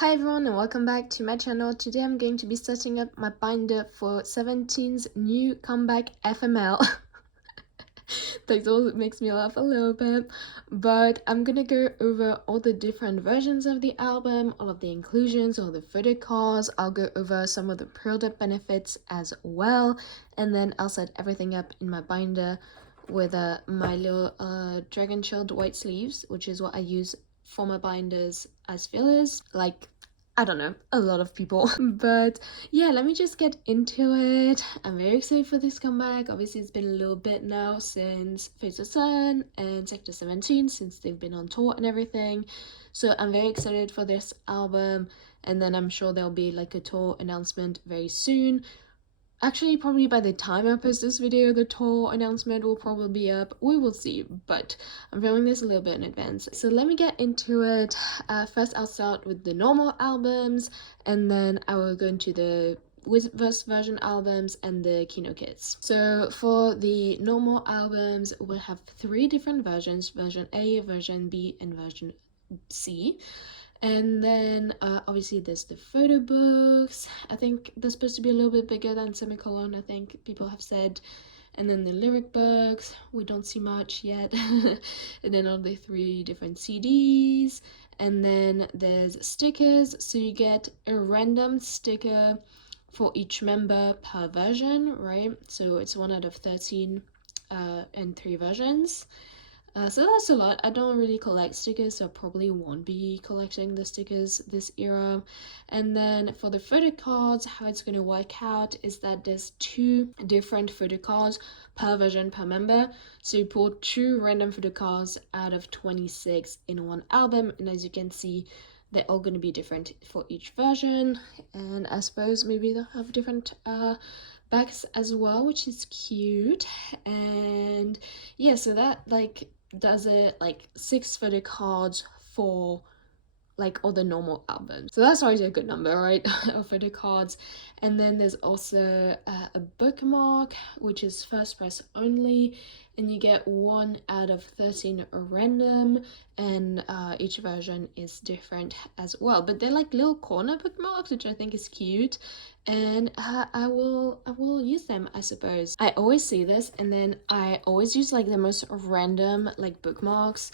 Hi everyone and welcome back to my channel. Today I'm going to be setting up my binder for 17's new comeback FML. Title makes me laugh a little bit, but I'm gonna go over all the different versions of the album, all of the inclusions, all the photo cards. I'll go over some of the pre-order benefits as well, and then I'll set everything up in my binder with my little dragon shield white sleeves, which is what I use for my binders as fillers, like I don't know, a lot of people. But yeah, let me just get into it. I'm very excited for this comeback. Obviously it's been a little bit now since Face the Sun and Sector 17, since they've been on tour and everything, so I'm very excited for this album. And then I'm sure there'll be like a tour announcement very soon. Actually, probably by the time I post this video, the tour announcement will probably be up. We will see, but I'm filming this a little bit in advance. So let me get into it. First, I'll start with the normal albums, and then I will go into the Weverse version albums and the Kino kits. So for the normal albums, we have 3 different versions: version A, version B, and version C. And then obviously there's the photo books. I think they're supposed to be a little bit bigger than semicolon, I think people have said. And then the lyric books, we don't see much yet. And then all the 3 different CDs. And then there's stickers, so you get a random sticker for each member per version, right? So it's 1 out of 13 and 3 versions. So that's a lot. I don't really collect stickers, so I probably won't be collecting the stickers this era. And then for the photo cards, how it's going to work out is that there's 2 different photo cards per version per member. So you pull 2 random photo cards out of 26 in one album, and as you can see, they're all going to be different for each version. And I suppose maybe they'll have different backs as well, which is cute. And yeah, so that like does it, like 6 photo cards for like all the normal albums. So that's already a good number, right? Of photo cards. And then there's also a bookmark, which is first press only, and you get 1 out of 13 random, and each version is different as well. But they're like little corner bookmarks, which I think is cute, and I will use them, I suppose. I always see this, and then I always use like the most random like bookmarks,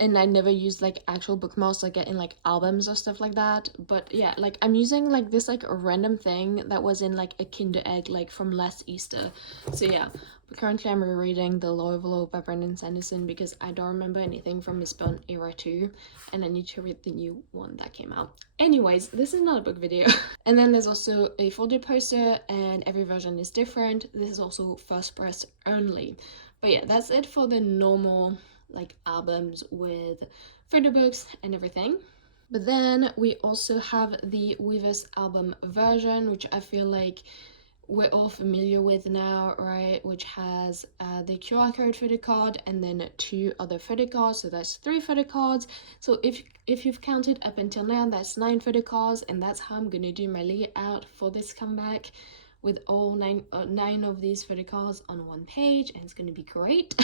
and I never use like actual bookmarks like in like albums or stuff like that. But yeah, like I'm using like this like a random thing that was in like a Kinder Egg like from last Easter. So yeah, but currently I'm rereading The Law of Law by Brandon Sanderson because I don't remember anything from Miss Bond era 2, and I need to read the new one that came out. Anyways, this is not a book video. And then there's also a folder poster, and every version is different. This is also first press only. But yeah, that's it for the normal like albums with photo books and everything. But then we also have the Weverse album version, which I feel like we're all familiar with now, right? Which has the QR code photo card and then 2 other photo cards, so that's 3 photo cards. So if you've counted up until now, that's 9 photo cards, and that's how I'm gonna do my layout for this comeback, with all 9 of these photo cards on one page, and it's gonna be great.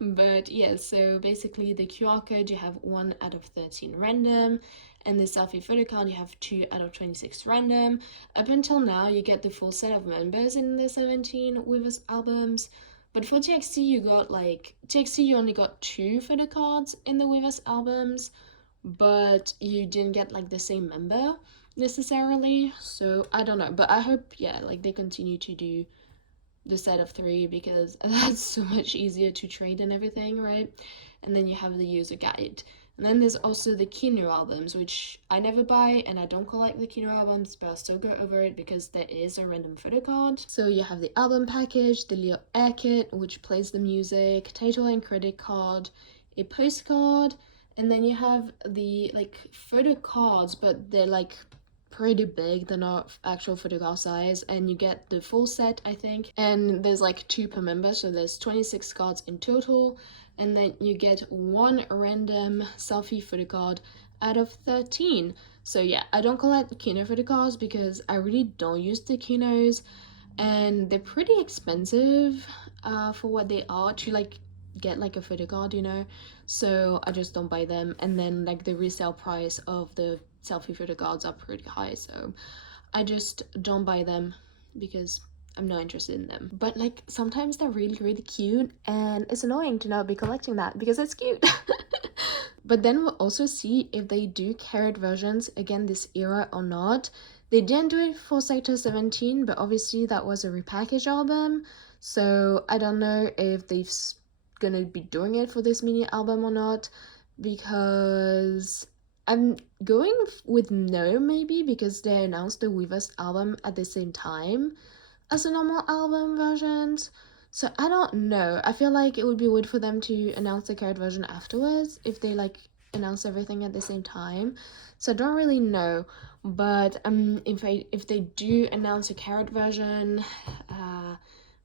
But yeah, so basically the QR code, you have 1 out of 13 random, and the selfie photo card, you have 2 out of 26 random. Up until now, you get the full set of members in the 17 Weverse albums, but for TXT you got like, TXT you only got 2 photo cards in the Weverse albums, but you didn't get like the same member necessarily. So I don't know, but I hope, yeah, like they continue to do the set of 3, because that's so much easier to trade and everything, right? And then you have the user guide. And then there's also the Kino albums, which I never buy, and I don't collect the Kino albums, but I'll still go over it because there is a random photo card. So you have the album package, the little air kit, which plays the music, title and credit card, a postcard, and then you have the like photo cards, but they're like pretty big, they're not actual photograph size, and you get the full set, I think, and there's like 2 per member, so there's 26 cards in total. And then you get 1 random selfie photo card out of 13. So yeah, I don't collect Kino photo cards because I really don't use the Kinos, and they're pretty expensive for what they are to like get like a photo card, you know, so I just don't buy them. And then like the resale price of the selfie photo cards are pretty high, so I just don't buy them because I'm not interested in them. But like sometimes they're really cute, and it's annoying to not be collecting that because it's cute. But then we'll also see if they do carat versions again this era or not. They didn't do it for Sector 17, but obviously that was a repackaged album, so I don't know if they've gonna be doing it for this mini album or not, because I'm going with no, maybe because they announced the Weverse album at the same time as the normal album versions. So I don't know. I feel like it would be weird for them to announce the carat version afterwards if they like announce everything at the same time. So I don't really know. But if they do announce a carat version,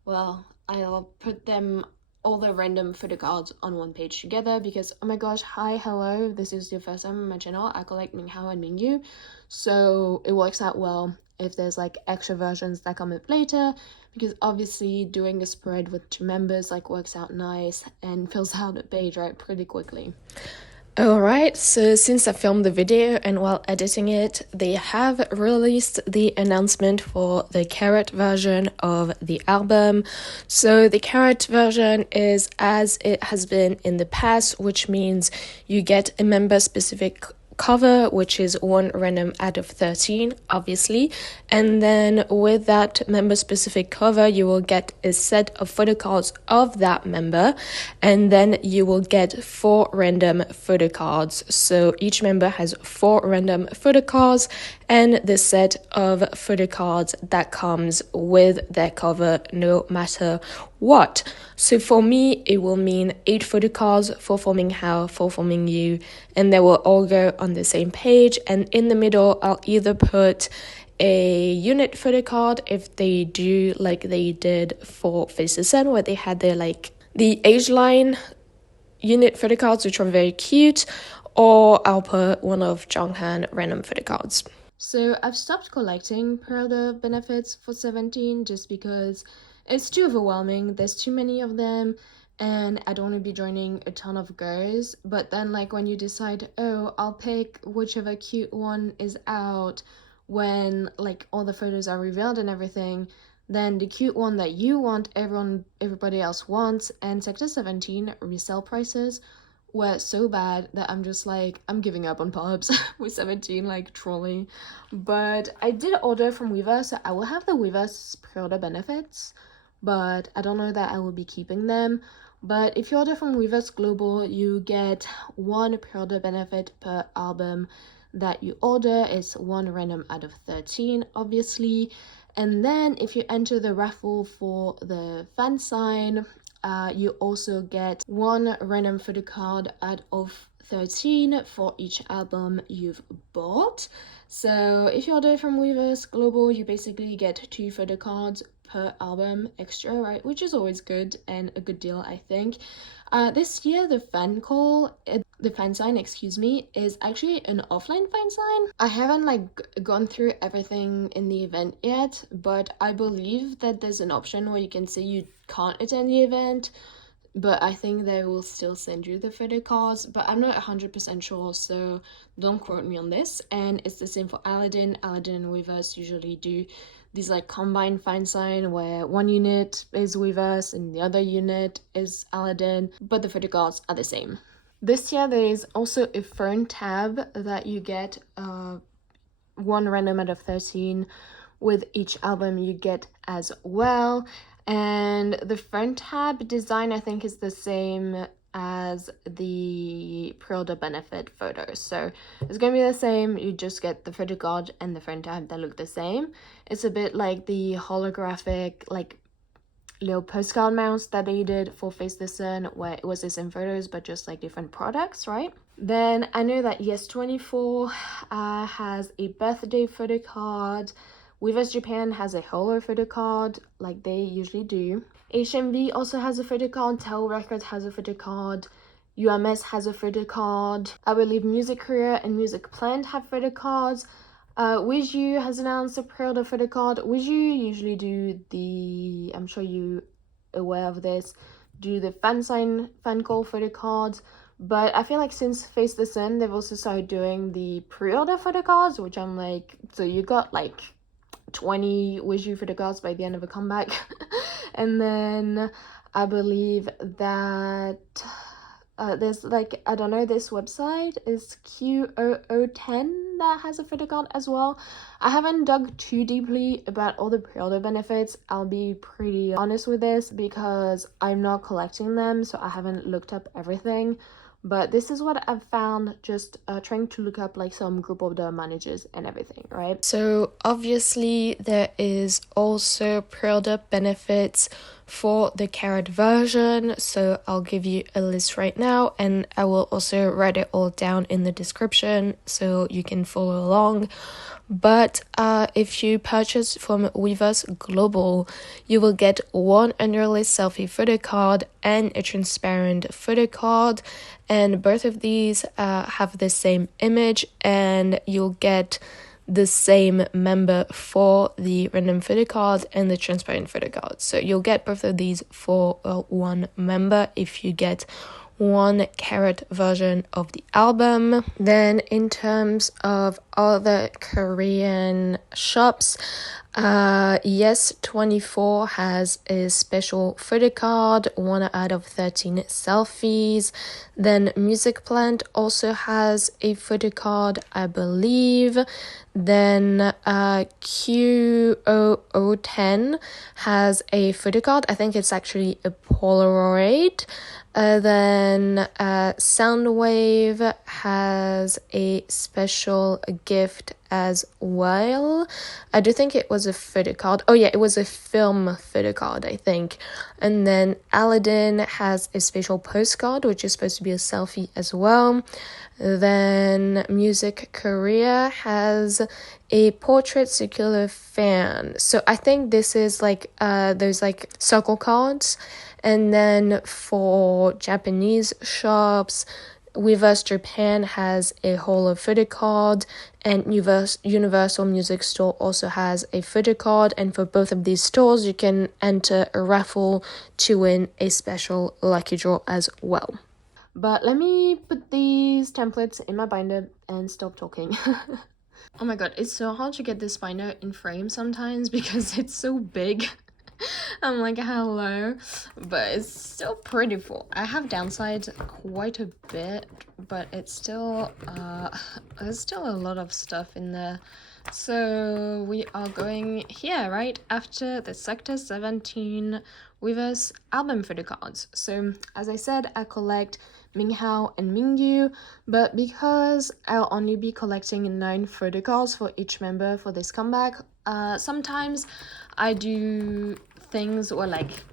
well, I'll put them all the random photo cards on one page together because oh my gosh, hi, hello, this is your first time on my channel. I collect Minghao and Mingyu, so it works out well if there's like extra versions that come up later, because obviously doing a spread with 2 members like works out nice and fills out the page right pretty quickly. Alright, so since I filmed the video and while editing it, they have released the announcement for the carat version of the album. So the carat version is as it has been in the past, which means you get a member-specific cover, which is 1 random out of 13, obviously, and then with that member specific cover you will get a set of photo cards of that member, and then you will get 4 random photo cards. So each member has 4 random photo cards and the set of photo cards that comes with their cover no matter what. So for me, it will mean 8 photo cards, 4 for Minghao, 4 for Mingyu, and they will all go on the same page. And in the middle, I'll either put a unit photo card if they do like they did for Face the Sun, where they had their like the age line unit photo cards, which are very cute, or I'll put one of Jonghan random photo cards. So I've stopped collecting preorder benefits for 17 just because it's too overwhelming. There's too many of them and I don't want to be joining a ton of girls. But then like when you decide, oh, I'll pick whichever cute one is out when like all the photos are revealed and everything, then the cute one that you want, everybody else wants, and Sector 17 resale prices were so bad that I'm just like, I'm giving up on POBs with 17, like truly. But I did order from Weverse, so I will have the Weverse pre-order benefits, but I don't know that I will be keeping them. But if you order from Weverse Global, you get 1 pre-order benefit per album that you order. It's 1 random out of 13, obviously. And then if you enter the raffle for the fansign, you also get 1 random photo card out of 13 for each album you've bought. So if you order from Weverse Global, you basically get 2 photo cards per album extra, right? Which is always good and a good deal, I think. This year, the fansign, excuse me, is actually an offline fansign. I haven't like gone through everything in the event yet, but I believe that there's an option where you can say you can't attend the event, but I think they will still send you the photo cards, but I'm not 100% sure, so don't quote me on this. And it's the same for Aladin. Aladin and Weverse usually do these like combined fansign where one unit is Weverse and the other unit is Aladin, but the photo cards are the same. This year there is also a phone tab that you get 1 random out of 13 with each album you get as well. And the front tab design I think is the same as the pre-order benefit photos, so it's gonna be the same. You just get the photo card and the front tab that look the same. It's a bit like the holographic like little postcard mounts that they did for Face the Sun, where it was the same photos but just like different products, right? Then I know that Yes24 has a birthday photo card. Weverse Japan has a holo photo card, like they usually do. HMV also has a photo card. Tel Records has a photo card. UMS has a photo card. I believe Music Korea and MusicPlant have photo cards. Wiju has announced a pre-order photo card. Wiju usually do the, I'm sure you aware of this, do the fansign fan call photo cards, But I feel like since Face the Sun, they've also started doing the pre-order photocards, which I'm like, so you got like 20 wish you photocards by the end of a comeback. And then I believe that there's like, I don't know, this website is Qoo10 that has a photocard as well. I haven't dug too deeply about all the pre-order benefits. I'll be pretty honest with this because I'm not collecting them, so I haven't looked up everything. But this is what I've found just trying to look up like some group order managers and everything, right? So obviously there is also pre-order benefits for the carat version, so I'll give you a list right now, and I will also write it all down in the description so you can follow along. But if you purchase from Weverse Global, you will get one underlay selfie photo card and a transparent photo card, and both of these have the same image, and you'll get the same member for the random photo card and the transparent photo card. So you'll get both of these for one member if you get one carat version of the album. Then in terms of other Korean shops, Yes24 has a special photo card, 1 out of 13 selfies. Then MusicPlant also has a photo card, I believe. Then Qoo10 has a photo card. I think it's actually a polaroid. Then Soundwave has a special gift as well. I do think it was a photo card. Oh yeah, it was a film photo card, I think. And then Aladin has a special postcard, which is supposed to be a selfie as well. Then Music Korea has a portrait circular fan. So I think this is like those like circle cards. And then for Japanese shops, Weverse Japan has a holo photo card, and Universal Music Store also has a photo card. And for both of these stores, you can enter a raffle to win a special lucky draw as well. But let me put these templates in my binder and stop talking. Oh my god, it's so hard to get this binder in frame sometimes because it's so big. I'm like, hello, but it's still pretty full. I have downsides quite a bit, but it's still there's still a lot of stuff in there. So we are going here right after the Sector 17 Weverse album photo cards. So as I said, I collect Minghao and Mingyu, but because I'll only be collecting 9 photo cards for each member for this comeback, sometimes I do things where like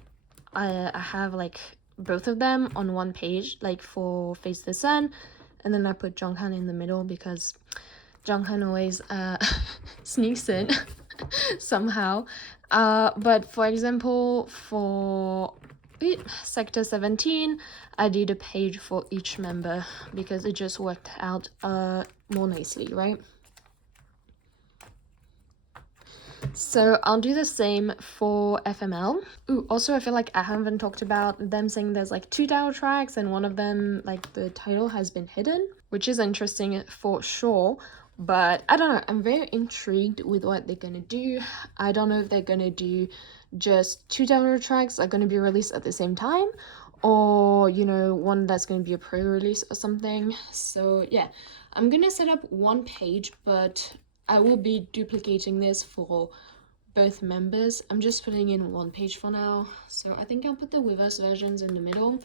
I have like both of them on one page, like for Face the Sun, and then I put Jonghan in the middle because Jonghan always sneaks in somehow. But for example, for Sector 17, I did a page for each member because it just worked out more nicely, right? So I'll do the same for FML. Ooh, also I feel like I haven't talked about them saying there's like 2 title tracks and one of them, like the title has been hidden, which is interesting for sure. But I don't know, I'm very intrigued with what they're gonna do. I don't know if they're gonna do just 2 title tracks are gonna be released at the same time, or you know, one that's gonna be a pre-release or something. So yeah, I'm gonna set up one page, but I will be duplicating this for both members. I'm just putting in one page for now. So I think I'll put the Weverse versions in the middle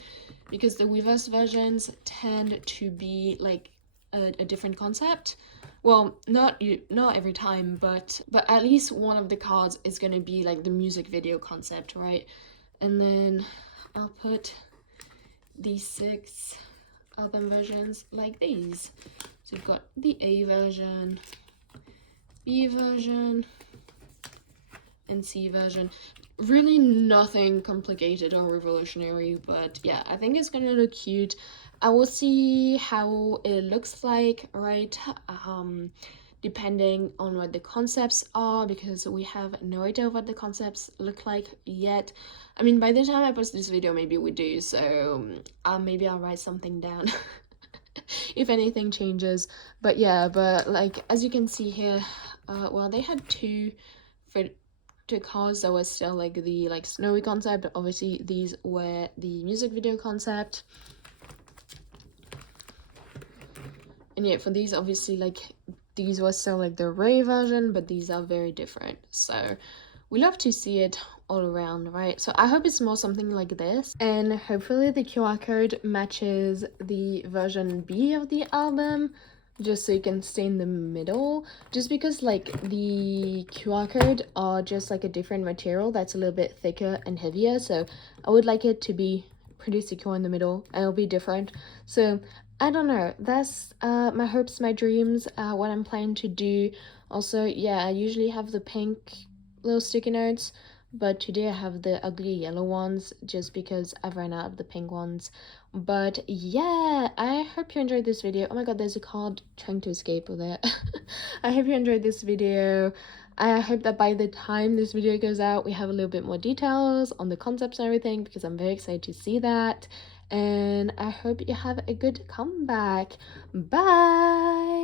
because the Weverse versions tend to be like a different concept. Well, not every time, but at least one of the cards is gonna be like the music video concept, right? And then I'll put these 6 album versions like these. So you've got the A version, B version, and C version. Really nothing complicated or revolutionary, but yeah, I think it's gonna look cute. I will see how it looks like, right? depending on what the concepts are, because we have no idea of what the concepts look like yet. I mean, by the time I post this video, maybe we do, so maybe I'll write something down if anything changes. But yeah, but like as you can see here, well, they had two photocars that was still like the like snowy concept, but obviously these were the music video concept. And yet for these, obviously, like these were still like the Ray version, but these are very different. So we love to see it all around, right? So I hope it's more something like this, and hopefully the QR code matches the version B of the album, just so you can stay in the middle, just because like the QR code are just like a different material that's a little bit thicker and heavier, so I would like it to be pretty secure in the middle, and it'll be different. So I don't know, that's my hopes, my dreams, what I'm planning to do. Also, yeah, I usually have the pink little sticky notes, but today I have the ugly yellow ones just because I've run out of the pink ones. But yeah, I hope you enjoyed this video. Oh my god, there's a card trying to escape with it. I hope you enjoyed this video. I hope that by the time this video goes out, we have a little bit more details on the concepts and everything, because I'm very excited to see that. And I hope you have a good comeback. Bye!